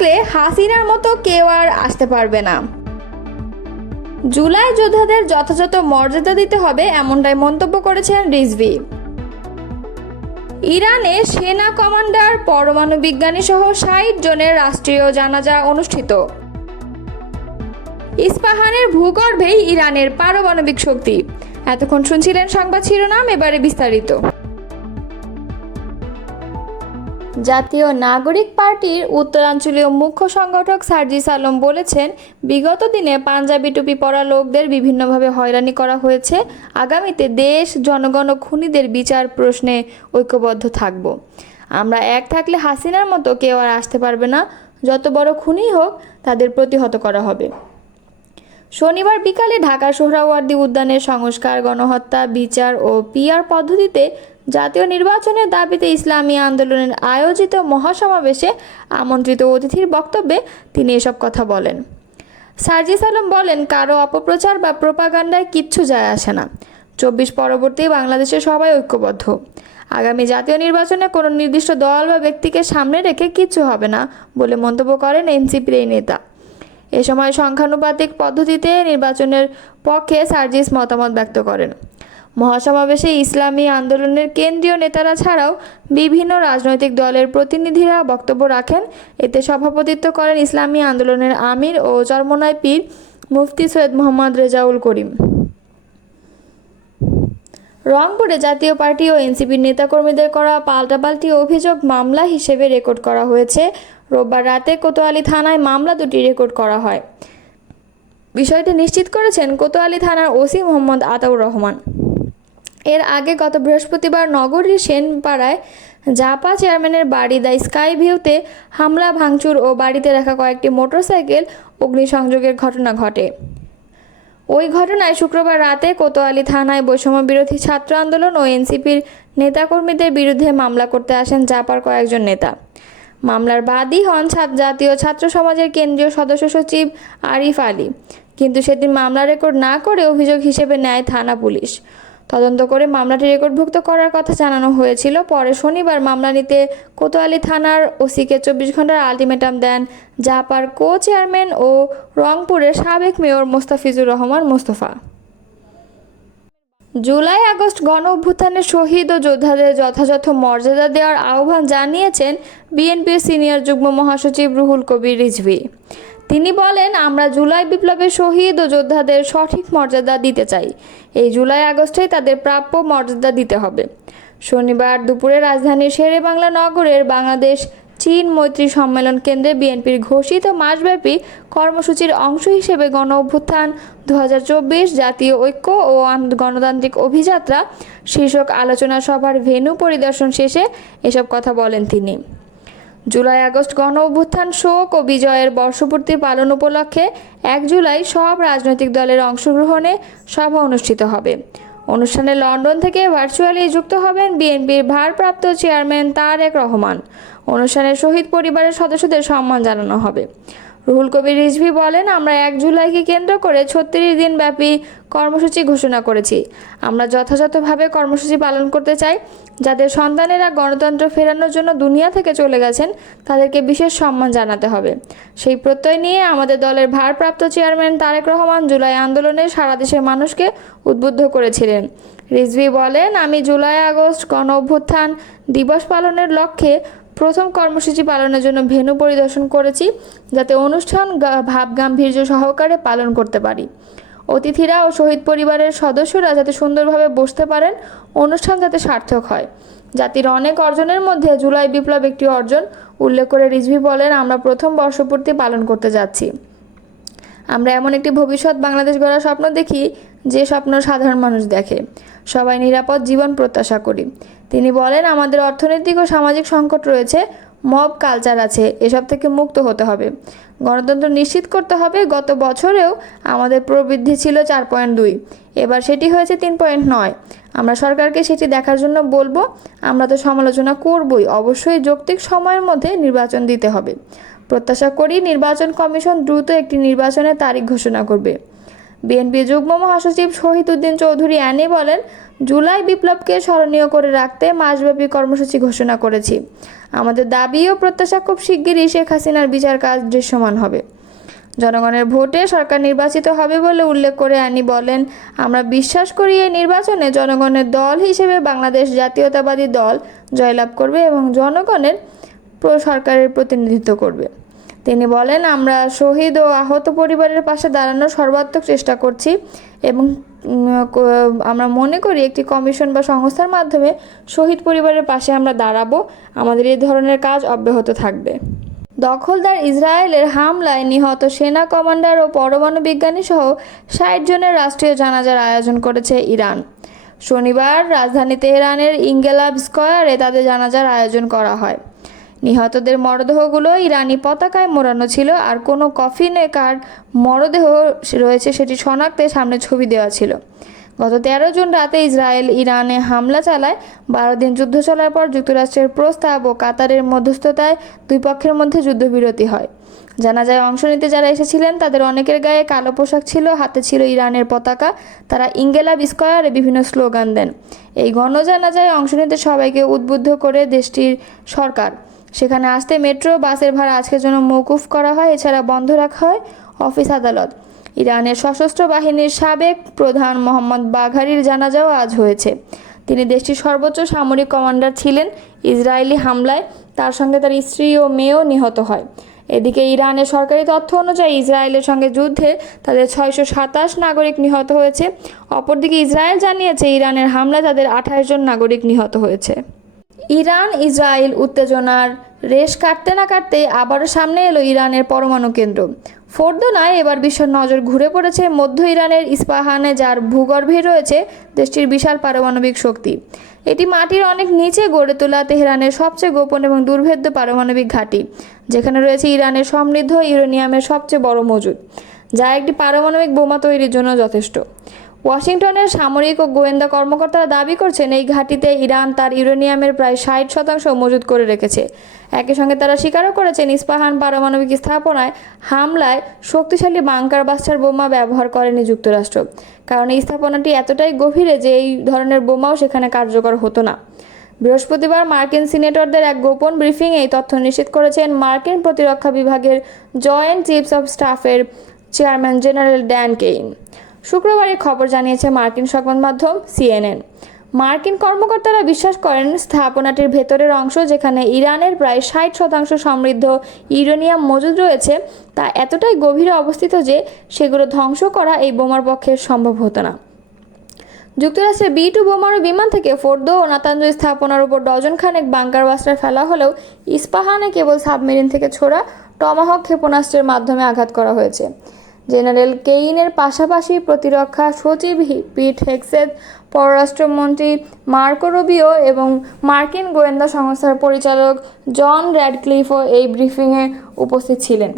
থাকলে হাসিনার মতো কেউ আর আসতে পারবে না। জুলাই যোদ্ধাদের যথাযথ মর্যাদা দিতে হবে, এমনটাই মন্তব্য করেছেন রিজভী। ইরানে সেনা কমান্ডার, পরমাণু বিজ্ঞানী সহ ৬০ জনের রাষ্ট্রীয় জানাজা অনুষ্ঠিত। ইস্পাহানের ভূগর্ভেই ইরানের পারমাণবিক শক্তি। এতক্ষণ শুনছিলেন সংবাদ শিরোনাম, এবারে বিস্তারিত। জাতীয় নাগরিক পার্টির উত্তরাঞ্চলীয় মুখ্য সংগঠক সার্জিস আলম বলেছেন, বিগত দিনে পাঞ্জাবি টুপি পরা লোকদের বিভিন্নভাবে হয়রানি করা হয়েছে। আগামীতে দেশ, জনগণ ও খুনিদের বিচার প্রশ্নে ঐক্যবদ্ধ থাকব। আমরা এক থাকলে হাসিনার মতো কেউ আর আসতে পারবে না। যত বড় খুনি হোক, তাদের প্রতিহত করা হবে। শনিবার বিকালে ঢাকার সোহরাওয়ার্দী উদ্যানের সংস্কার, গণহত্যা, বিচার ও পিআর পদ্ধতিতে জাতীয় নির্বাচনের দাবিতে ইসলামী আন্দোলনের আয়োজিত মহাসমাবেশে আমন্ত্রিত অতিথির বক্তব্যে তিনি এসব কথা বলেন। সার্জিস আলম বলেন, কারো অপপ্রচার বা প্রোপাগান্ডায় কিচ্ছু যায় আসে না। ২৪ পরবর্তী বাংলাদেশে সবাই ঐক্যবদ্ধ। আগামী জাতীয় নির্বাচনে কোনো নির্দিষ্ট দল বা ব্যক্তিকে সামনে রেখে কিচ্ছু হবে না বলে মন্তব্য করেন এনসিপির এই নেতা। এ সময় সংখ্যানুপাতিক পদ্ধতিতে নির্বাচনের পক্ষে সার্জিস মতামত ব্যক্ত করেন। মহাসমাবেশে ইসলামী আন্দোলনের কেন্দ্রীয় নেতারা ছাড়াও বিভিন্ন রাজনৈতিক দলের প্রতিনিধিরা বক্তব্য রাখেন। এতে সভাপতিত্ব করেন ইসলামী আন্দোলনের আমির ও চরমোনাই পীর মুফতি সৈয়দ মোহাম্মদ রেজাউল করিম। রংপুরে জাতীয় পার্টি ও এনসিপির নেতাকর্মীদের করা পাল্টাপাল্টি অভিযোগ মামলা হিসেবে রেকর্ড করা হয়েছে। রোববার রাতে কোতোয়ালি থানায় মামলা দুটি রেকর্ড করা হয়। বিষয়টি নিশ্চিত করেছেন কোতোয়ালি থানার ওসি মোহাম্মদ আতাউর রহমান। এর আগে গত বৃহস্পতিবার নগরীর সেনপাড়ায় জাপা চেয়ারম্যানের বাড়ি দ্য স্কাই ভিউতে হামলা, ভাঙচুর ও বাড়িতে রাখা কয়েকটি মোটরসাইকেল অগ্নিসংযোগের ঘটনা ঘটে। ওই ঘটনায় শুক্রবার রাতে কোতোয়ালি থানায় বৈষম্য বিরোধী ছাত্র আন্দোলন ও এনসিপির নেতাকর্মীদের বিরুদ্ধে মামলা করতে আসেন জাপার কয়েকজন নেতা। মামলার বাদী হন জাতীয় ছাত্র সমাজের কেন্দ্রীয় সদস্য সচিব আরিফ আলী, কিন্তু সেদিন মামলা রেকর্ড না করে অভিযোগ হিসেবে নেয় থানা পুলিশ। তদন্ত করে মামলাটি রেকর্ডভুক্ত করার কথা জানানো হয়েছিল। পরে শনিবার মামলা নিতে কোতোয়ালি থানার ওসিকে ২৪ ঘন্টার আলটিমেটাম দেন জাপার কো চেয়ারম্যান ও রংপুরের সাবেক mayor Mostafizur Rahman Mostafa. July August গণ অভ্যুত্থানের শহীদ ও যোদ্ধাদের যথাযথ মর্যাদা দেওয়ার আহ্বান জানিয়েছেন বিএনপির সিনিয়র যুগ্ম মহাসচিব রুহুল কবির রিজভী। তিনি বলেন, আমরা জুলাই বিপ্লবের শহীদ ও যোদ্ধাদের সঠিক মর্যাদা দিতে চাই। এই জুলাই আগস্টেই তাদের প্রাপ্য মর্যাদা দিতে হবে। শনিবার দুপুরে রাজধানীর শেরেবাংলা নগরের বাংলাদেশ চীন মৈত্রী সম্মেলন কেন্দ্রে বিএনপির ঘোষিত মাসব্যাপী কর্মসূচির অংশ হিসেবে গণ অভ্যুত্থান ২০২৪ জাতীয় ঐক্য ও গণতান্ত্রিক অভিযাত্রা শীর্ষক আলোচনা সভার ভেন্যু পরিদর্শন শেষে এসব কথা বলেন তিনি। জুলাই আগস্ট গণ অভ্যুত্থান শোক ও বিজয়ের বর্ষপূর্তি পালন উপলক্ষে ১ জুলাই সব রাজনৈতিক দলের অংশগ্রহণে সভা অনুষ্ঠিত হবে। অনুষ্ঠানে লন্ডন থেকে ভার্চুয়ালি যুক্ত হবেন বিএনপির ভারপ্রাপ্ত চেয়ারম্যান তারেক রহমান। অনুষ্ঠানে শহীদ পরিবারের সদস্যদের সম্মান জানানো হবে। রুহুল কবির রিজভী বলেন, আমরা ১ জুলাইকে কেন্দ্র করে ৩৬ দিন ব্যাপী কর্মসূচি ঘোষণা করেছি। আমরা যথাযথভাবে কর্মসূচি পালন করতে চাই। যাদের সন্তানেরা গণতন্ত্র ফেরানোর জন্য দুনিয়া থেকে চলে গেছেন, তাদেরকে বিশেষ সম্মান জানাতে হবে। সেই প্রত্যয় নিয়ে আমাদের দলের ভারপ্রাপ্ত চেয়ারম্যান তারেক রহমান জুলাই আন্দোলনে সারা দেশের মানুষকে উদ্বুদ্ধ করেছিলেন। রিজভী বলেন, আমি জুলাই আগস্ট গণ অভ্যুত্থান দিবস পালনের লক্ষ্যে প্রথম কর্মসূচি পালনের জন্য ভেন্যু পরিদর্শন করেছি, যাতে অনুষ্ঠান ভাবগাম্ভীর্য সহকারে পালন করতে পারি। অতিথিরা ও শহীদ পরিবারের সদস্যরা যাতে সুন্দরভাবে বসতে পারেন, অনুষ্ঠান যাতে সার্থক হয়। জাতির অনেক অর্জনের মধ্যে জুলাই বিপ্লব একটি অর্জন উল্লেখ করে রিজভী বলেন, আমরা প্রথম বর্ষপূর্তি পালন করতে যাচ্ছি। আমরা এমন একটি ভবিষ্যৎ বাংলাদেশ গড়ার স্বপ্ন দেখি, যে স্বপ্ন সাধারণ মানুষ দেখে। সবাই নিরাপদ জীবন প্রত্যাশা করি। তিনি বলেন, আমাদের অর্থনৈতিক ও সামাজিক সংকট রয়েছে, মব কালচার আছে, এসব থেকে মুক্ত হতে হবে। গণতন্ত্র নিশ্চিত করতে হবে। গত বছরেও আমাদের প্রবৃদ্ধি ছিল ৪.২, এবার সেটি হয়েছে ৩.৯। আমরা সরকারকে সেটি দেখার জন্য বলবো। আমরা তো সমালোচনা করবই, অবশ্যই যৌক্তিক সময়ের মধ্যে নির্বাচন দিতে হবে। প্রত্যাশা করি নির্বাচন কমিশন দ্রুত একটি নির্বাচনের তারিখ ঘোষণা করবে। বিএনপি যুগ্ম মহাসচিব শহীদউদ্দিন চৌধুরী অ্যানি বলেন, জুলাই বিপ্লবকে স্মরণীয় করে রাখতে মাসব্যাপী কর্মসূচি ঘোষণা করেছি। আমাদের দাবি ও প্রত্যাশা খুব শিগগিরই শেখ হাসিনার বিচার কাজ দৃশ্যমান হবে। জনগণের ভোটে সরকার নির্বাচিত হবে বলে উল্লেখ করে অ্যানি বলেন, আমরা বিশ্বাস করি এই নির্বাচনে জনগণের দল হিসেবে বাংলাদেশ জাতীয়তাবাদী দল জয়লাভ করবে এবং জনগণের সরকারের প্রতিনিধিত্ব করবে। তিনি বলেন, আমরা শহীদ ও আহত পরিবারের পাশে দাঁড়ানোর সর্বাত্মক চেষ্টা করছি এবং আমরা মনে করি একটি কমিশন বা সংস্থার মাধ্যমে শহীদ পরিবারের পাশে আমরা দাঁড়াবো। আমাদের এই ধরনের কাজ অব্যাহত থাকবে। দখলদার ইসরায়েলের হামলায় নিহত সেনা কমান্ডার ও পরমাণু বিজ্ঞানী সহ 60 জনের রাষ্ট্রীয় জানাজার আয়োজন করেছে ইরান। শনিবার রাজধানী তেহরানের ইঙ্গেলাব স্কয়ারে তাদের জানাজার আয়োজন করা হয়। নিহতদের মরদেহগুলো ইরানি পতাকায় মোড়ানো ছিল, আর কোনো কফিনে কার মরদেহ রয়েছে সেটি শনাক্তে সামনে ছবি দেওয়া ছিল। গত 13 জুন রাতে ইসরায়েল ইরানে হামলা চালায়। 12 দিন যুদ্ধ চলার পর যুক্তরাষ্ট্রের প্রস্তাব ও কাতারের মধ্যস্থতায় দুই পক্ষের মধ্যে যুদ্ধবিরতি হয়। জানাজায় অংশ নিতে যারা এসেছিলেন তাদের অনেকের গায়ে কালো পোশাক ছিল, হাতে ছিল ইরানের পতাকা। তারা ইঙ্গেলাব স্কয়ারে বিভিন্ন স্লোগান দেন। এই গণজানাজায় অংশ নিতে সবাইকে উদ্বুদ্ধ করে দেশটির সরকার। সেখানে আসতে মেট্রো বাসের ভাড়া আজকের জন্য মওকুফ করা হয়। এছাড়া বন্ধ রাখা হয় অফিস আদালত। ইরানের সশস্ত্র বাহিনীর সাবেক প্রধান মোহাম্মদ বাঘারির জানাজাও আজ হয়েছে। তিনি দেশটির সর্বোচ্চ সামরিক কমান্ডার ছিলেন। ইসরায়েলি হামলায় তার সঙ্গে তার স্ত্রী ও মেয়েও নিহত হয়। এদিকে ইরানের সরকারি তথ্য অনুযায়ী ইসরায়েলের সঙ্গে যুদ্ধে তাদের 627 নাগরিক নিহত হয়েছে। অপরদিকে ইসরায়েল জানিয়েছে ইরানের হামলায় তাদের 28 জন নাগরিক নিহত হয়েছে। ইরান ইসরায়েল উত্তেজনার রেশ কাটতে না কাটতেই আবারও সামনে এলো ইরানের পরমাণু কেন্দ্র। ফোর্দোনায় এবার বিশ্বের নজর ঘুরে পড়েছে মধ্য ইরানের ইস্পাহানে, যার ভূগর্ভে রয়েছে দেশটির বিশাল পারমাণবিক শক্তি। এটি মাটির অনেক নিচে গড়ে তোলা তেহরানের সবচেয়ে গোপন এবং দুর্ভেদ্য পারমাণবিক ঘাঁটি, যেখানে রয়েছে ইরানের সমৃদ্ধ ইউরেনিয়ামের সবচেয়ে বড় মজুদ, যা একটি পারমাণবিক বোমা তৈরির জন্য যথেষ্ট। ওয়াশিংটনের সামরিক ও গোয়েন্দা কর্মকর্তারা দাবি করছেন এই ঘাঁটিতে ইরান তার ইউরেনিয়ামের প্রায় 60% মজুত করে রেখেছে। একই সঙ্গে তারা স্বীকারও করেছেন ইস্পাহান পারমাণবিক স্থাপনায় হামলায় শক্তিশালী বাংকার বাস্টার বোমা ব্যবহার করেনি যুক্তরাষ্ট্র, কারণ এই স্থাপনাটি এতটাই গভীরে যে এই ধরনের বোমাও সেখানে কার্যকর হতো না। বৃহস্পতিবার মার্কিন সিনেটরদের এক গোপন ব্রিফিংয়ে এই তথ্য নিশ্চিত করেছেন মার্কিন প্রতিরক্ষা বিভাগের জয়েন্ট চিফস অব স্টাফের চেয়ারম্যান জেনারেল ড্যান কেইন। শুক্রবার এই খবর জানিয়েছে মার্কিন সংবাদ মাধ্যম CNN। মার্কিন কর্মকর্তারা বিশ্বাস করেন স্থাপনাটির ভেতরের অংশ, যেখানে ইরানের প্রায় 60% সমৃদ্ধ ইউরেনিয়াম মজুদ রয়েছে, তা এতটাই গভীরে অবস্থিত যে সেগুলো ধ্বংস করা এই বোমার পক্ষে সম্ভব হতো না। যুক্তরাষ্ট্রের B-2 বোমারু বিমান থেকে ফোর্দো ও নাতাঞ্জ স্থাপনার উপর ডজন খানেক বাংকার বাস্টার ফেলা হলেও ইস্পাহানে কেবল সাবমেরিন থেকে ছোড়া টমাহক ক্ষেপণাস্ত্রের মাধ্যমে আঘাত করা হয়েছে। জেনারেল কেইনের পাশাপাশি প্রতিরক্ষা সচিব পিট হেগসেথ, পররাষ্ট্রমন্ত্রী মার্কো রুবিও এবং মার্কিন গোয়েন্দা সংস্থার পরিচালক জন র্যাডক্লিফও এই ব্রিফিংয়ে উপস্থিত ছিলেন।